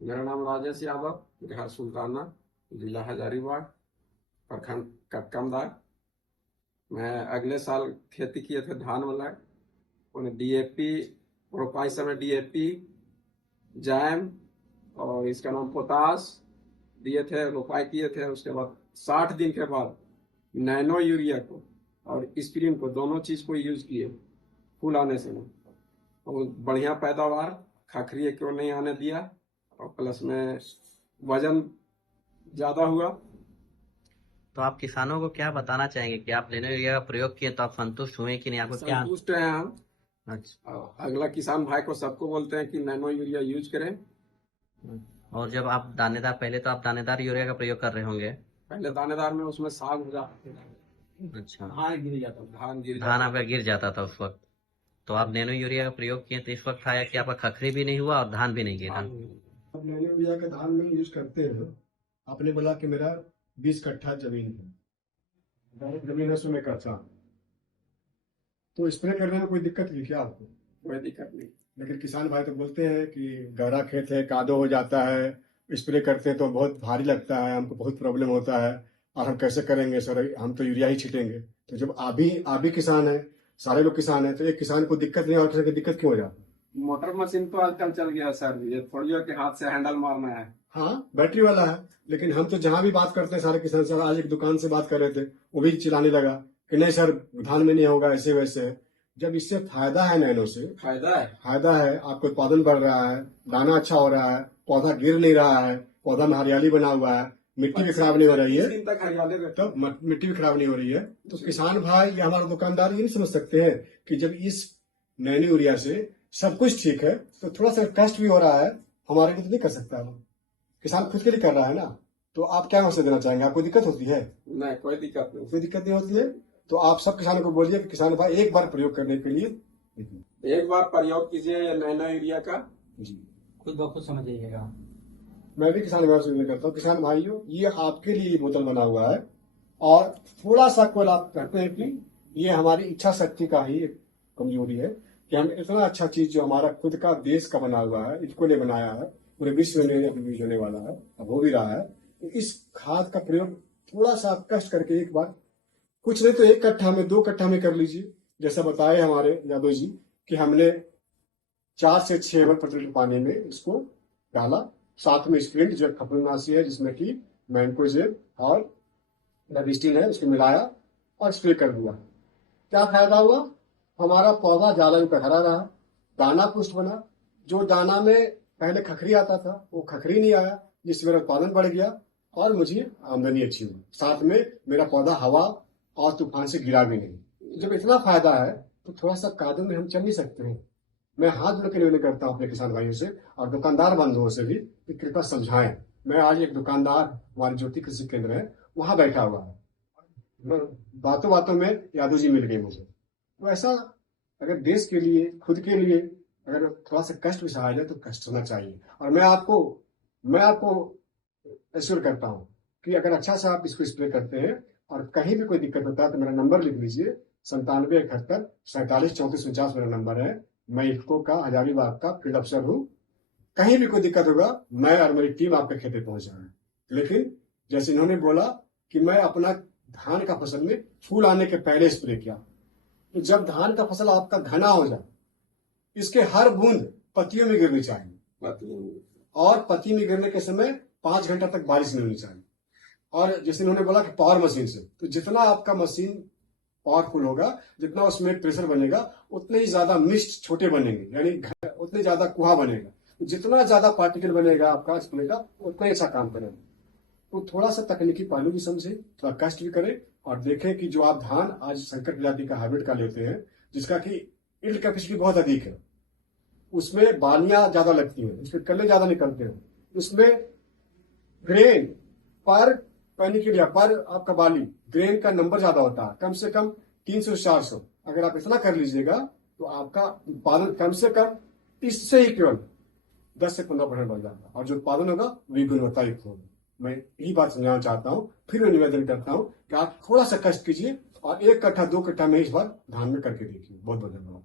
मेरा नाम राजेश यादव, घर सुल्ताना, जिला हजारीबाग, प्रखंड कटकमदार। मैं अगले साल खेती किए थे धान वाला। उन्हें डीएपी रोपाई समय डीएपी, जैम और इसका नाम पोटास दिए थे, रोपाई किए थे। उसके बाद 60 दिन के बाद नैनो यूरिया को और स्प्रिन को, दोनों चीज को यूज किए फूल आने से। और बढ़िया पैदावार, खखरी क्यों नहीं आने दिया, और प्लस में वजन ज्यादा हुआ। तो आप किसानों को क्या बताना चाहेंगे कि आप नैनो यूरिया का प्रयोग किए तो आप संतुष्ट हुए कि नहीं? आपको क्या? संतुष्ट हैं हम। अच्छा। और अगला किसान भाई को सबको बोलते हैं कि नैनो यूरिया यूज करें। और जब आप दानेदार, पहले तो आप दानेदार यूरिया का प्रयोग कर रहे होंगे। पहले दानेदार में उसमें साग हो जाता था, अच्छा। धान गिर जाता, धान गिर धान जाता। आपका गिर जाता था उस वक्त। तो आप नैनो यूरिया का प्रयोग किए तो इस वक्त आया कि आपका खखरी भी नहीं हुआ और धान भी नहीं गिरा। अब नैनो यूरिया का धान में यूज करते हैं। आपने बोला कि मेरा 20 कट्ठा जमीन है, बहुत जमीन है, उसमें मैं करता हूं। तो स्प्रे करने में कोई दिक्कत हुई क्या आपको? कोई दिक्कत नहीं। लेकिन किसान भाई तो बोलते हैं कि गहरा खेत है, कादो हो जाता है, स्प्रे करते हैं तो बहुत भारी लगता है, हमको बहुत प्रॉब्लम होता है, और हम कैसे करेंगे सर, हम तो यूरिया ही छीटेंगे। तो जब आप भी किसान है, सारे लोग किसान है, तो एक किसान को दिक्कत नहीं और किसी को दिक्कत क्यों हो जाती? मोटर मशीन तो आजकल चल गया सर, ये थोड़ी है कि हाथ से हैंडल मारना है। हाँ, बैटरी वाला है। लेकिन हम तो जहां भी बात करते हैं सारे किसान, सर आज एक दुकान से बात कर रहे थे, वो भी चिल्लाने लगा कि नहीं सर, धान में नहीं होगा, ऐसे वैसे है। जब इससे फायदा है, नैनो से फायदा है, आपको उत्पादन बढ़ रहा है, दाना अच्छा हो रहा है, पौधा गिर नहीं रहा है, पौधा में हरियाली बना हुआ है, मिट्टी भी खराब नहीं हो रही है, तो मिट्टी भी खराब नहीं हो रही है। तो किसान भाई या हमारे दुकानदार ये नहीं समझ सकते हैं कि जब इस नैनो यूरिया से सब कुछ ठीक है, तो थोड़ा सा कष्ट भी हो रहा है, हमारे लिए तो नहीं कर सकता वो, किसान खुद के लिए कर रहा है ना। तो आप क्या मैसेज देना चाहेंगे? आपको दिक्कत होती है? नहीं, कोई दिक्कत नहीं। कोई दिक्कत नहीं होती है। तो आप सब किसानों को बोलिए कि किसान भाई एक बार प्रयोग करने के लिए एक बार प्रयोग कीजिए नैनो यूरिया का, जी, खुद ब खुद समझिएगा। मैं भी किसान भाई से विनती करता हूँ, किसान भाइयों ये आपके लिए बोतल बना हुआ है, और थोड़ा सा केवल आप कहते हैं कि ये हमारी इच्छा शक्ति का ही एक कमजोरी है कि हम इतना अच्छा चीज जो हमारा खुद का देश का बना हुआ है, इसको ने बनाया है, पूरे विश्व में यूज होने वाला है, अब हो भी रहा है। तो इस खाद का प्रयोग थोड़ा सा कष्ट करके एक बार, कुछ नहीं तो 1 कट्ठा में 2 कट्ठा में कर लीजिए। जैसा बताए हमारे यादव जी कि हमने 4 से 6 ml प्रति लीटर पानी में इसको डाला, साथ में स्प्रिंट जो खपरनाशी है, जिसमें कि मैंकोजेब और लविस्टिन है, उसको मिलाया और स्प्रे कर दिया। क्या फायदा हुआ? हमारा पौधा जालन पे हरा रहा, दाना पुष्ट बना। जो दाना में पहले खखरी आता था वो खखरी नहीं आया, जिससे मेरा उत्पादन बढ़ गया और मुझे आमदनी अच्छी हुई, साथ में मेरा पौधा हवा और तूफान से गिरा भी नहीं। जब इतना फायदा है तो थोड़ा सा कादम में हम चल नहीं सकते हैं? मैं हाथ जोड़ के निवेदन करता हूँ अपने किसान भाइयों से और दुकानदार बंधुओं से भी कि कृपया समझाएं। मैं आज एक दुकानदार, हमारे ज्योति कृषि केंद्र है, वहां बैठा हुआ है, बातों बातों में यादव जी मिल गए मुझे। तो ऐसा अगर देश के लिए, खुद के लिए अगर थोड़ा सा कष्ट भी सहा जाए तो कष्ट होना चाहिए। और मैं आपको एश्योर करता हूँ कि अगर अच्छा से आप इसको स्प्रे करते हैं और कहीं भी कोई दिक्कत होता है तो मेरा नंबर लिख लीजिए, 9771 47 34 49 मेरा नंबर है। मैं इफ्को का हजारीबाग का फील्ड अफसर हूँ। कहीं भी कोई दिक्कत होगा, मैं और मेरी टीम आपके खेत पे पहुंच जाएगा। लेकिन जैसे इन्होंने बोला कि मैं अपना धान का फसल में फूल आने के पहले स्प्रे किया, तो जब धान का फसल आपका घना हो जाए, इसके हर बूंद पत्तियों में गिरनी चाहिए, और पत्ती में गिरने के समय 5 घंटा तक बारिश नहीं होनी चाहिए। और जैसे उन्होंने बोला कि पावर मशीन से, तो जितना आपका मशीन पावरफुल होगा, जितना उसमें प्रेशर बनेगा, उतने ही ज्यादा मिस्ट छोटे बनेंगे, यानी उतने ज्यादा कुहा बनेगा। तो जितना ज्यादा पार्टिकल बनेगा आपका स्प्रे का, उतना ही अच्छा काम करेगा। तो थोड़ा सा तकनीकी पहलू भी समझे, थोड़ा कष्ट भी करें, और देखें कि जो आप धान आज संकर प्रजाति का हाइब्रिड का लेते हैं, जिसका कि यील्ड कैपेसिटी बहुत अधिक है, उसमें बालियां ज्यादा लगती हैं, उसके कल्ले ज्यादा निकलते हैं, उसमें ग्रेन पर पैनी के लिए पर आपका बाली ग्रेन का नंबर ज्यादा होता है, कम से कम 300 से 400। अगर आप इतना कर लीजिएगा तो आपका उत्पादन कम से कम इससे ही केवल 10 से 15% बढ़ जाता है, और जो उत्पादन होगा वही गुणवत्तायुक्त होगा। मैं यही बात समझाना चाहता हूँ। फिर मैं निवेदन करता हूँ कि आप थोड़ा सा कष्ट कीजिए और 1 कट्ठा 2 कट्ठा में इस बार धान में करके देखिए। बहुत बहुत धन्यवाद।